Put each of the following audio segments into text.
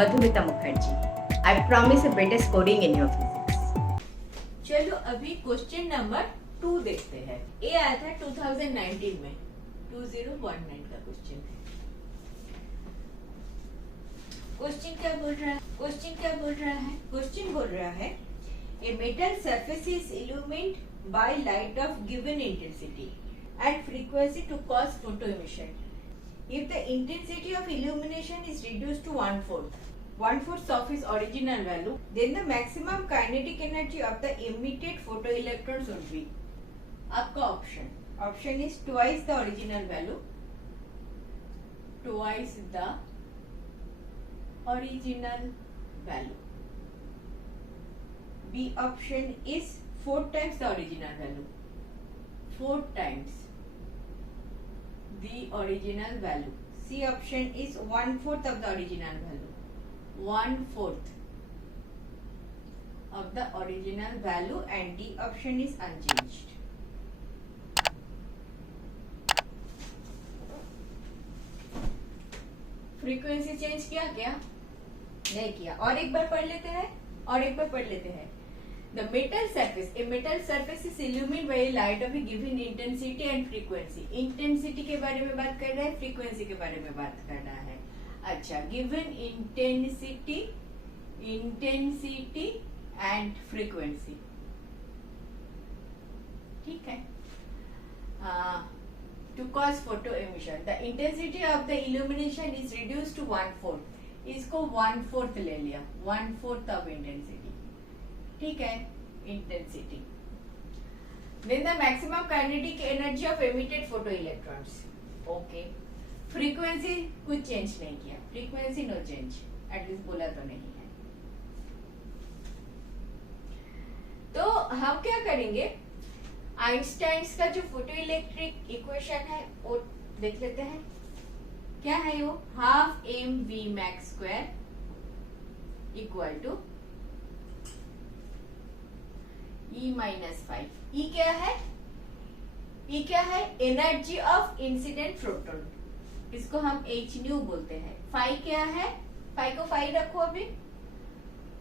Madhumita Mukherjee. I promise a better scoring in your physics. चलो अभी question number 2 देखते हैं। ये आया था 2019 में, 2019 का क्वेश्चन है। क्वेश्चन क्या बोल रहा है? क्वेश्चन बोल रहा है a metal surface is illumined by light of given intensity and frequency to cause photo emission. If the intensity of illumination is reduced to one-fourth of its original value, then the maximum kinetic energy of the emitted photoelectrons would be. आपका option is twice the original value, twice the original value. B option is 4 times the original value, 4 times the original value. C option is 1/4 of the original value, 1/4 of the original value, and D option is unchanged. Frequency change किया क्या? नहीं किया। और एक बार पढ़ लेते हैं। The metal surface, a metal surface is illumined by a light of a given intensity and frequency. Intensity के बारे में बात कर रहा है, frequency के बारे में बात कर रहा है। अच्छा, given intensity and frequency, ठीक है। To cause photo emission, the intensity of the illumination is reduced to 1/4. इसको 1/4 ले लिया, 1/4 of intensity, ठीक है, intensity. Then the maximum kinetic energy of emitted photoelectrons. Okay, frequency कुछ चेंज नहीं किया, फ्रीक्वेंसी नो चेंज, एटलीस्ट बोला तो नहीं है। तो हम क्या करेंगे, आइंस्टाइन्स का जो फोटोइलेक्ट्रिक इक्वेशन है वो देख लेते हैं। क्या है वो? Half mv max square equal to E minus 5। E क्या है? एनर्जी ऑफ इंसिडेंट फोटोन, इसको हम h न्यू बोलते हैं। फाई क्या है? फाई को फाई रखो, अभी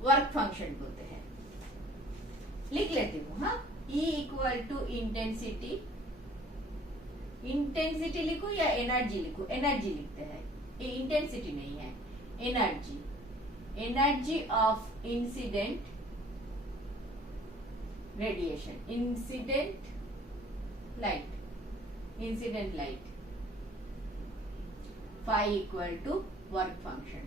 वर्क फंक्शन बोलते हैं। लिख लेती हूँ, हाँ। E इक्वल टू इंटेंसिटी लिखो या एनर्जी लिखो? एनर्जी लिखते हैं, ये इंटेंसिटी नहीं है, energy of incident radiation, incident light, phi equal to work function.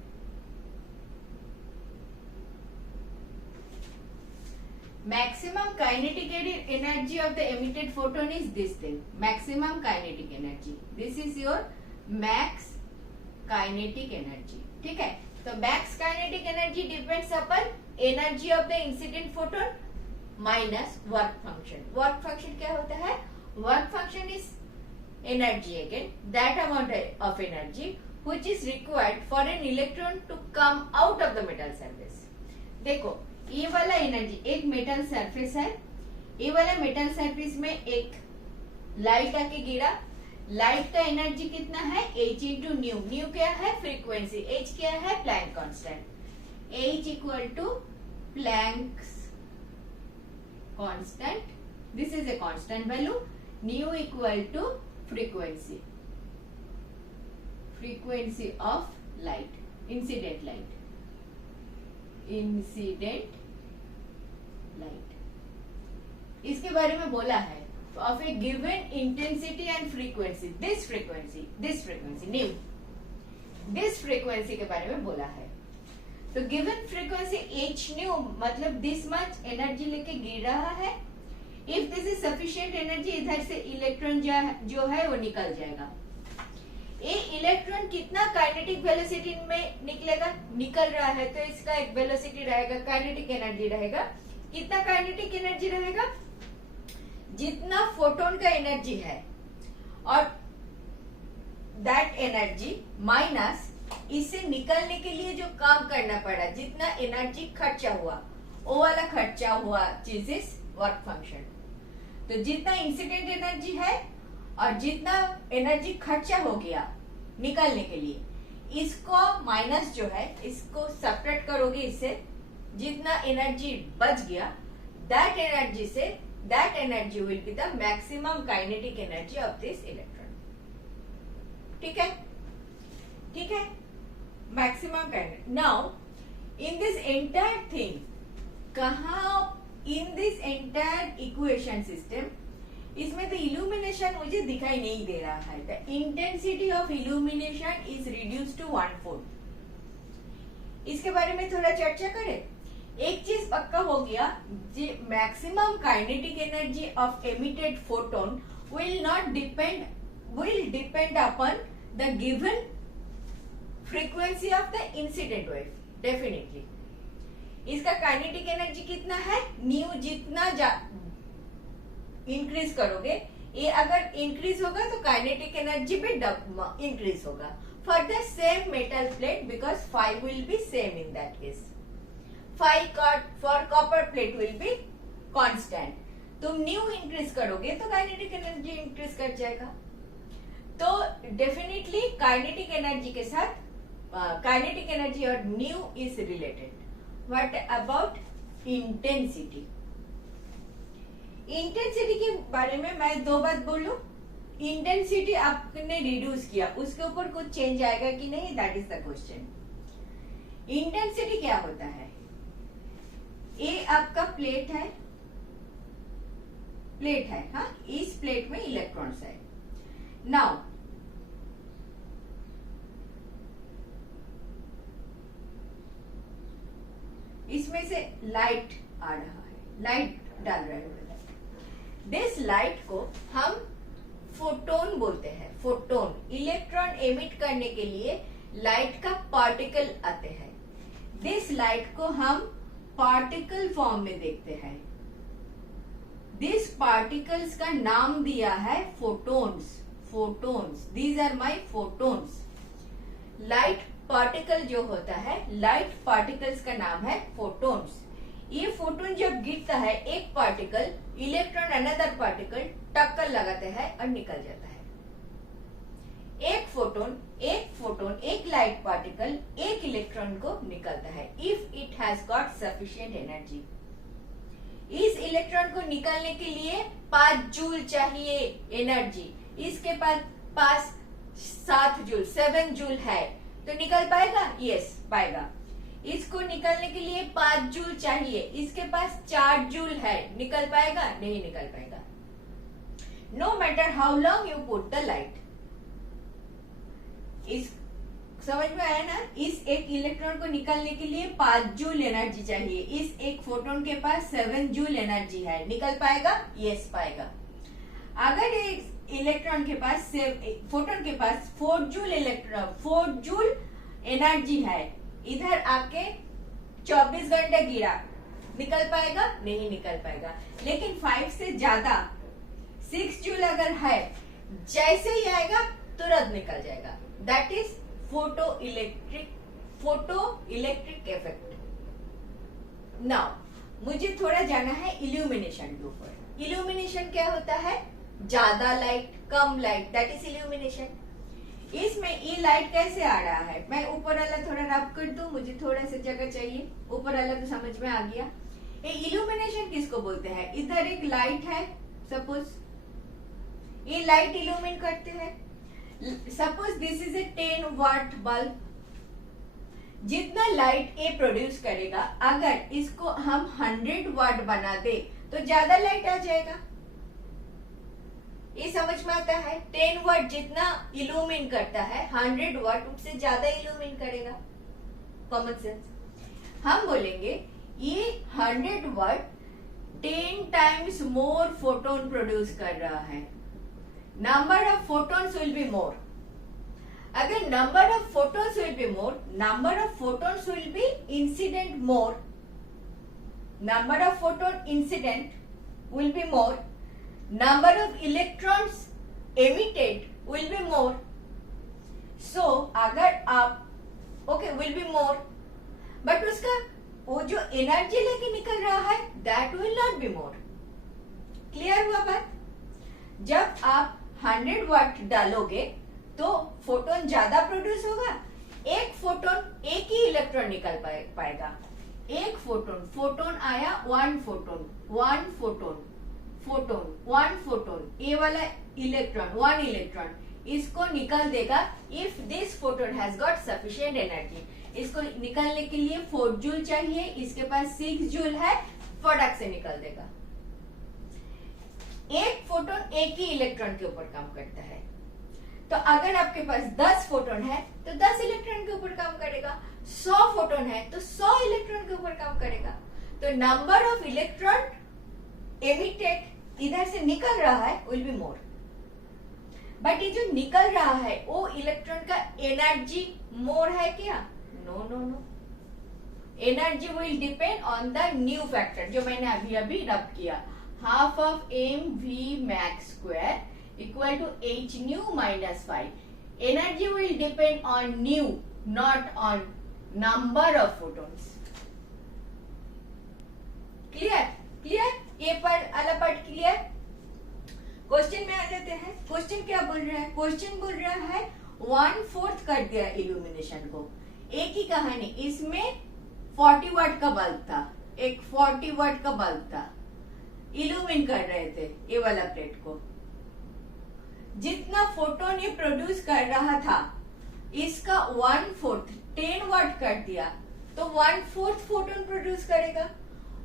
Maximum kinetic energy of the emitted photon is this thing, maximum kinetic energy. This is your max kinetic energy, ठीक है। तो max kinetic energy depends upon energy of the incident photon minus work function. Work function क्या होता है? Work function is energy again, that amount of energy which is required for an electron to come out of the metal surface. देखो, ये वाला energy, एक metal surface है, ये वाला मेटल सरफेस में एक लाइट आके गिरा, लाइट का एनर्जी कितना है? h into new. न्यू क्या है? फ्रीक्वेंसी। h क्या है? Planck constant. h equal to Planck's constant, this is a constant value. Nu equal to frequency of light, incident light, इसके बारे में बोला है। Of a given intensity and frequency, this frequency nu, this frequency के बारे में बोला है। तो गिवन फ्रीक्वेंसी h न्यू मतलब दिस मच एनर्जी लेके गिर रहा है। If this is sufficient energy, इधर से इलेक्ट्रॉन जो है वो निकल जाएगा। ये इलेक्ट्रॉन कितना काइनेटिक वेलोसिटी में निकल रहा है, तो इसका एक वेलोसिटी रहेगा, काइनेटिक एनर्जी रहेगा। कितना काइनेटिक एनर्जी रहेगा? जितना फोटोन का एनर्जी है, और दैट एनर्जी माइनस इससे निकलने के लिए जो काम करना पड़ा, जितना एनर्जी खर्चा हुआ, वो वाला खर्चा हुआ चीज इज वर्क फंक्शन। तो जितना इंसिडेंट एनर्जी है और जितना एनर्जी खर्चा हो गया निकलने के लिए, इसको माइनस जो है इसको सेपरेट करोगे, इससे जितना एनर्जी बच गया that energy will be the maximum kinetic energy of this electron. ठीक है, maximum kinetic. Now in this entire thing, कहा in this entire equation system, इसमें तो इल्यूमिनेशन मुझे दिखाई नहीं दे रहा है। The intensity of illumination is reduce to 1/4। इसके बारे में थोड़ा चर्चा करें। एक चीज पक्का हो गया, maximum kinetic energy of emitted photon will depend upon the given frequency of the incident wave, definitely। इसका काइनेटिक एनर्जी कितना है, न्यू जितना इंक्रीज करोगे, ये अगर इंक्रीज होगा तो काइनेटिक एनर्जी भी इंक्रीज होगा for the same metal plate, because phi will be same in that case. Phi for copper plate will be constant. तुम न्यू इंक्रीज करोगे तो काइनेटिक एनर्जी इंक्रीज कर जाएगा। तो डेफिनेटली काइनेटिक एनर्जी के साथ काइनेटिक एनर्जी और new is related. What about intensity? Intensity के बारे में मैं दो बात बोलूं। इंटेंसिटी आपने रिड्यूस किया, उसके ऊपर कुछ चेंज आएगा कि नहीं, that is the question. Intensity क्या होता है? ये आपका प्लेट है हाँ, इस प्लेट में इलेक्ट्रॉन्स है। नाउ इसमें से लाइट आ रहा है, लाइट डाल रहा है। दिस लाइट को हम फोटोन बोलते हैं। फोटोन इलेक्ट्रॉन एमिट करने के लिए लाइट का पार्टिकल आते हैं। दिस लाइट को हम पार्टिकल फॉर्म में देखते हैं। दिस पार्टिकल्स का नाम दिया है photons. These are my photons. Light particle जो होता है, लाइट पार्टिकल्स का नाम है फोटोन्स। ये फोटोन जब गिरता है, एक पार्टिकल इलेक्ट्रॉन अनदर पार्टिकल टक्कर लगाते हैं और निकल जाता है। एक फोटोन एक लाइट पार्टिकल एक इलेक्ट्रॉन को निकलता है if it has got sufficient energy. इस इलेक्ट्रॉन को निकलने के लिए 5 जूल चाहिए एनर्जी। इसके पास 7 जूल 7 जूल है, तो निकल पाएगा? यस, पाएगा। इसको निकलने के लिए 5 जूल चाहिए, इसके पास 4 जूल है, निकल पाएगा? नहीं निकल पाएगा। No matter how long you put the light. इस समझ में आया ना? इस एक इलेक्ट्रॉन को निकलने के लिए 5 जूल एनर्जी चाहिए। इस एक फोटोन के पास 7 जूल एनर्जी है, निकल पाएगा? यस, पाएगा। अगर एक इलेक्ट्रॉन के पास फोटोन के पास 4 जूल एनर्जी है, इधर आके 24 घंटे गिरा, निकल पाएगा? नहीं निकल पाएगा। लेकिन 5 से ज्यादा 6 जूल अगर है, जैसे ही आएगा तुरंत निकल जाएगा। That is photo electric effect. Now मुझे थोड़ा जाना है इल्यूमिनेशन के ऊपर। इल्यूमिनेशन क्या होता है? ज्यादा light, come light, that is illumination. इसमें ये लाइट कैसे आ रहा है? मैं ऊपर वाला थोड़ा रब कर दूं, मुझे थोड़ा सा जगह चाहिए। ऊपर वाला तो समझ में आ गया। ये इल्यूमिनेशन किसको बोलते हैं? इधर एक लाइट है, सपोज ये लाइट इल्यूमिन करते हैं। Suppose this is a 10 watt bulb. जितना लाइट ये प्रोड्यूस करेगा, अगर इसको हम 100 वाट बना दे तो ज्यादा लाइट आ जाएगा। ये समझ में आता है? 10 वाट जितना इल्यूमिन करता है, 100 वाट उससे ज्यादा इल्यूमिन करेगा। Common sense. हम बोलेंगे ये 100 watt 10 times more photon produce कर रहा है। Number of photons will be more. अगर number of photons will be more, number of photons will be incident more. Number of photon incident will be more. Number of electrons emitted will be more. So अगर आप will be more, but उसका वो जो energy लेके निकल रहा है that will not be more. Clear हुआ बात? जब आप 100 वाट डालोगे तो फोटोन ज्यादा प्रोड्यूस होगा, एक फोटोन एक ही इलेक्ट्रॉन निकल पाएगा। एक फोटोन, फोटोन आया, one photon, one photon, photon, one photon, ये वाला इलेक्ट्रॉन, वन इलेक्ट्रॉन इसको निकल देगा if this photon has got sufficient energy. इसको निकलने के लिए 4 जूल चाहिए, इसके पास 6 जूल है, फटाक से निकल देगा। एक फोटोन एक ही इलेक्ट्रॉन के ऊपर काम करता है, तो अगर आपके पास 10 फोटोन है तो 10 इलेक्ट्रॉन के ऊपर काम करेगा, 100 फोटोन है तो 100 इलेक्ट्रॉन के ऊपर काम करेगा। तो नंबर ऑफ इलेक्ट्रॉन एमिटेड इधर से निकल रहा है विल बी मोर, बट ये जो निकल रहा है वो इलेक्ट्रॉन का एनर्जी मोर है क्या? No no no, energy will depend on the nu factor जो मैंने अभी अभी रब किया, half of mv max square equal to h nu minus 5. Energy will depend on nu, not on number of photons. Clear? Clear? ये वाला part clear? Question में आ जाते हैं। क्वेश्चन क्या बोल रहा है? क्वेश्चन बोल रहा है 1/4 कर दिया इल्यूमिनेशन को। एक ही कहानी, इसमें 40 वाट का बल्ब था, एक 40 वाट का बल्ब था, इल्यूमिन कर रहे थे ये वाला प्लेट को। जितना फोटोन ये प्रोड्यूस कर रहा था इसका 1/4 10 वाट कर दिया तो 1/4 फोटोन प्रोड्यूस करेगा,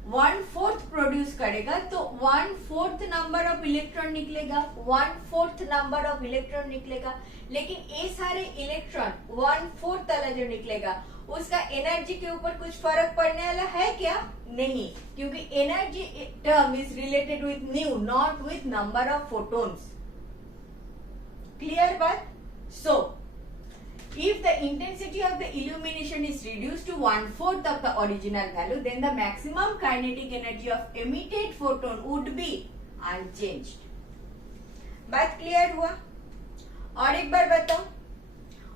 1/4 प्रोड्यूस करेगा तो 1/4 नंबर ऑफ इलेक्ट्रॉन निकलेगा, 1/4 नंबर ऑफ इलेक्ट्रॉन निकलेगा। लेकिन ये सारे इलेक्ट्रॉन 1/4 वाला जो निकलेगा उसका एनर्जी के ऊपर कुछ फर्क पड़ने वाला है क्या? नहीं, क्योंकि energy term is related with new, not with number of photons. Clear बात? सो if the intensity of the illumination is reduced to 1/4 of the original value, then the maximum kinetic energy of emitted photon would be unchanged. बात clear हुआ? और एक बार बताओ,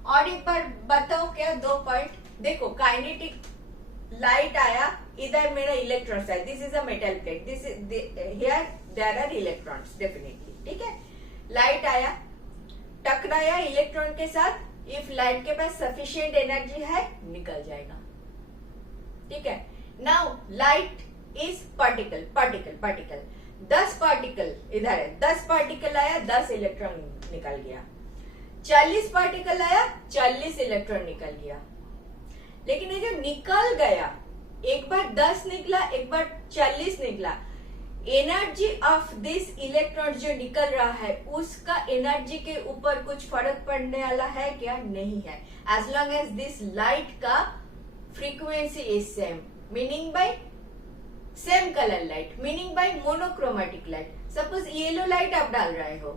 और एक बार बताओ क्या? 2 पॉइंट देखो, काइनेटिक लाइट आया, इधर मेरा इलेक्ट्रॉन्स है, this is a metal plate, this is here there are electrons definitely, ठीक है। लाइट आया, टकराया इलेक्ट्रॉन के साथ, इफ लाइट के पास सफिशिएंट एनर्जी है निकल जाएगा, ठीक है। Now light is particle, particle particle 10 particle इधर है, 10 पार्टिकल आया, 10 इलेक्ट्रॉन निकल गया, 40 पार्टिकल आया, 40 इलेक्ट्रॉन निकल गया। लेकिन ये जो निकल गया, एक बार 10 निकला, एक बार 40 निकला, एनर्जी ऑफ दिस इलेक्ट्रॉन जो निकल रहा है उसका एनर्जी के ऊपर कुछ फर्क पड़ने वाला है क्या? नहीं है, as long as this light का frequency is same, meaning by same colour light, meaning by monochromatic light. Suppose yellow light आप डाल रहे हो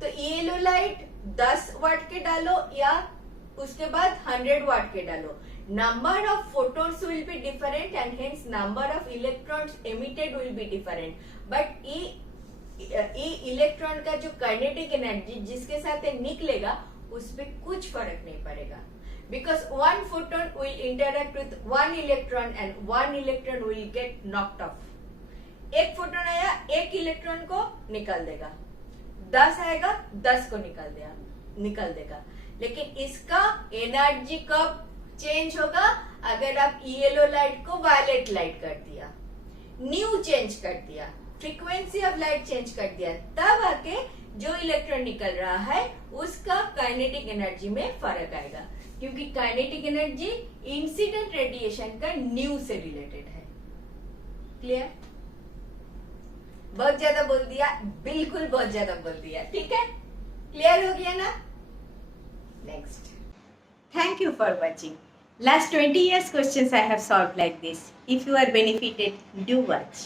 तो येलो लाइट 10 वाट के डालो या उसके बाद 100 वाट के डालो, number of photons will be different and hence number of electrons emitted will be different, but ये इलेक्ट्रॉन का जो काइनेटिक एनर्जी जिसके साथ ये निकलेगा उस पे कुछ फर्क नहीं पड़ेगा, because one photon will interact with one electron and one electron will get knocked off. एक फोटोन आया, एक इलेक्ट्रॉन को निकल देगा, 10 आएगा, 10 को निकल देगा। लेकिन इसका एनर्जी कब चेंज होगा? अगर आप येलो लाइट को वायलेट लाइट कर दिया, न्यू चेंज कर दिया, फ्रीक्वेंसी ऑफ लाइट चेंज कर दिया, तब आके जो इलेक्ट्रॉन निकल रहा है उसका काइनेटिक एनर्जी में फर्क आएगा, क्योंकि काइनेटिक एनर्जी इंसिडेंट रेडिएशन का न्यू से रिलेटेड है। क्लियर? बहुत ज्यादा बोल दिया, बिल्कुल बहुत ज्यादा बोल दिया, ठीक है? क्लियर हो गया ना? Next. Thank you for watching. Last 20 years questions I have solved like this. If you are benefited, do watch.